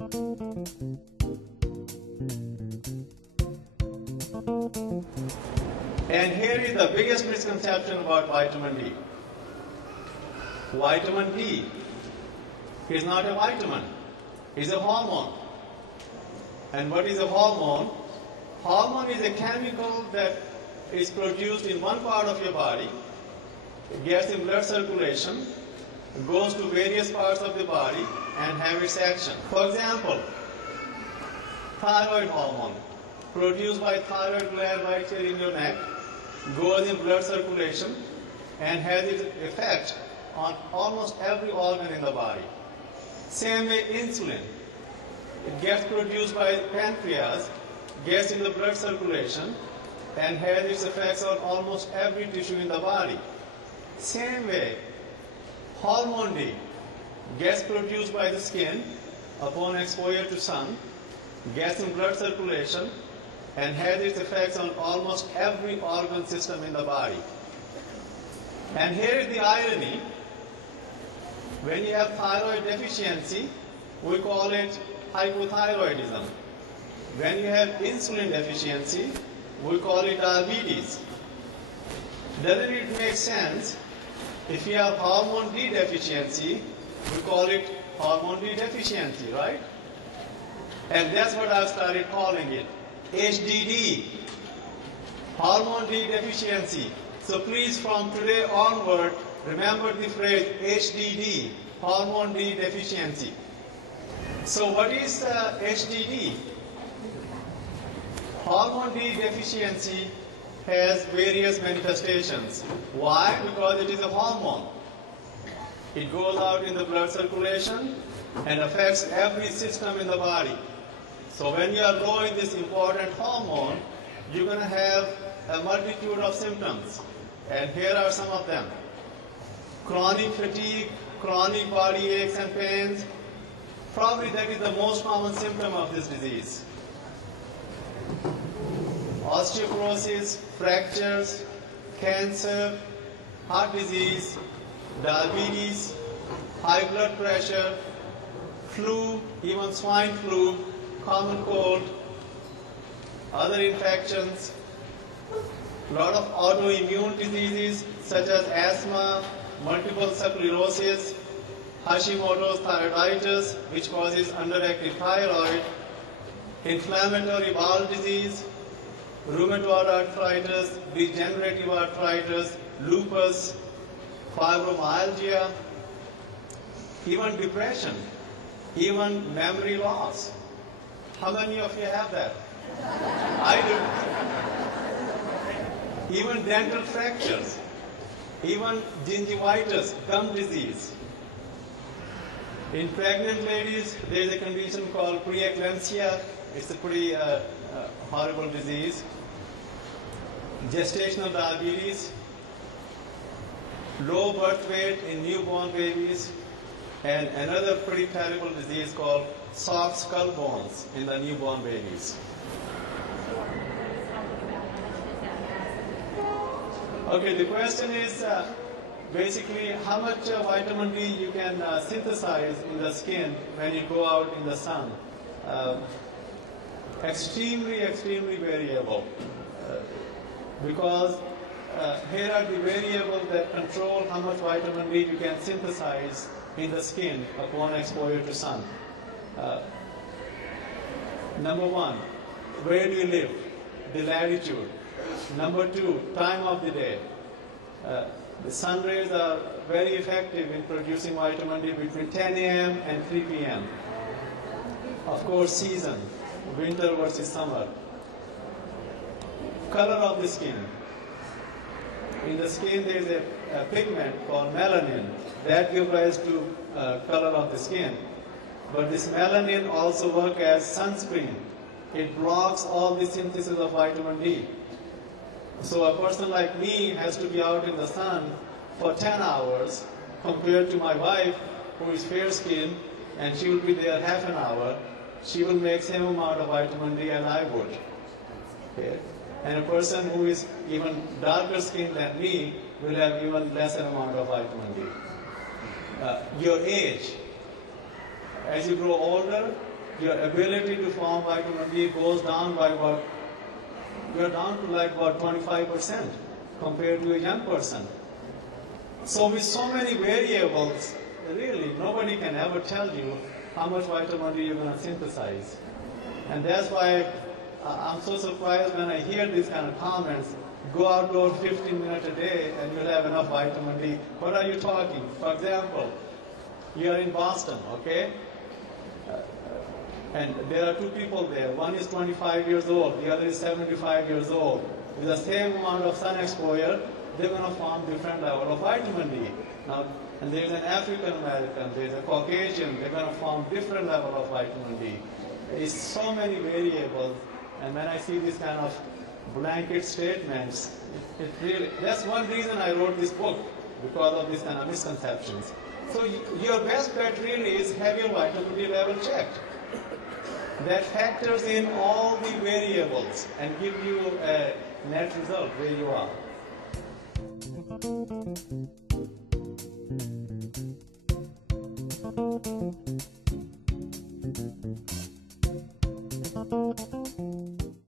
And here is the biggest misconception about vitamin D. Vitamin D is not a vitamin, it's a hormone. And what is a hormone? Hormone is a chemical that is produced in one part of your body, gets in blood circulation, goes to various parts of the body and have its action. For example, thyroid hormone, produced by thyroid gland right here in your neck, goes in blood circulation and has its effect on almost every organ in the body. Same way insulin. It gets produced by pancreas, gets in the blood circulation, and has its effects on almost every tissue in the body. Same way, hormone D gets produced by the skin upon exposure to sun, gets in blood circulation, and has its effects on almost every organ system in the body. And here is the irony. When you have thyroid deficiency, we call it hypothyroidism. When you have insulin deficiency, we call it diabetes. Doesn't it make sense? If you have hormone D deficiency, we call it hormone D deficiency, right? And that's what I've started calling it, HDD, hormone D deficiency. So please, from today onward, remember the phrase HDD, hormone D deficiency. So what is HDD? Hormone D deficiency has various manifestations. Why? Because it is a hormone. It goes out in the blood circulation and affects every system in the body. So when you are low in this important hormone, you're going to have a multitude of symptoms. And here are some of them. Chronic fatigue, chronic body aches and pains. Probably that is the most common symptom of this disease. Osteoporosis, fractures, cancer, heart disease, diabetes, high blood pressure, flu, even swine flu, common cold, other infections, a lot of autoimmune diseases such as asthma, multiple sclerosis, Hashimoto's thyroiditis, which causes underactive thyroid, inflammatory bowel disease, rheumatoid arthritis, degenerative arthritis, lupus, fibromyalgia, even depression, even memory loss. How many of you have that? I do. Even dental fractures, even gingivitis, gum disease. In pregnant ladies, there is a condition called preeclampsia. It's a pretty horrible disease. Gestational diabetes, low birth weight in newborn babies, and another pretty terrible disease called soft skull bones in the newborn babies. Okay, the question is basically how much vitamin D you can synthesize in the skin when you go out in the sun. Extremely variable. Because here are the variables that control how much vitamin D you can synthesize in the skin upon exposure to sun. Number one, where do you live? The latitude. Number two, time of the day. The sun rays are very effective in producing vitamin D between 10 a.m. and 3 p.m. Of course, season, winter versus summer. Color of the skin. In the skin there is a pigment called melanin that gives rise to color of the skin. But this melanin also works as sunscreen. It blocks all the synthesis of vitamin D. So a person like me has to be out in the sun for 10 hours compared to my wife who is fair skinned and she will be there half an hour. She will make same amount of vitamin D as I would. Okay? And a person who is even darker skinned than me will have even lesser amount of vitamin D. Your age. As you grow older, your ability to form vitamin D goes down by what? You're down to like about 25% compared to a young person. So with so many variables, really nobody can ever tell you how much vitamin D you're going to synthesize. And that's why I'm so surprised when I hear these kind of comments. Go outdoors 15 minutes a day and you'll have enough vitamin D. What are you talking? For example, you are in Boston, okay? And there are two people there. One is 25 years old, the other is 75 years old. With the same amount of sun exposure, they're going to form different level of vitamin D. Now, and there's an African American, there's a Caucasian, they're going to form different level of vitamin D. There's so many variables, and when I see these kind of blanket statements, it really, that's one reason I wrote this book, because of these kind of misconceptions. So your best bet really is have your vitamin D level checked. That factors in all the variables and give you a net result where you are.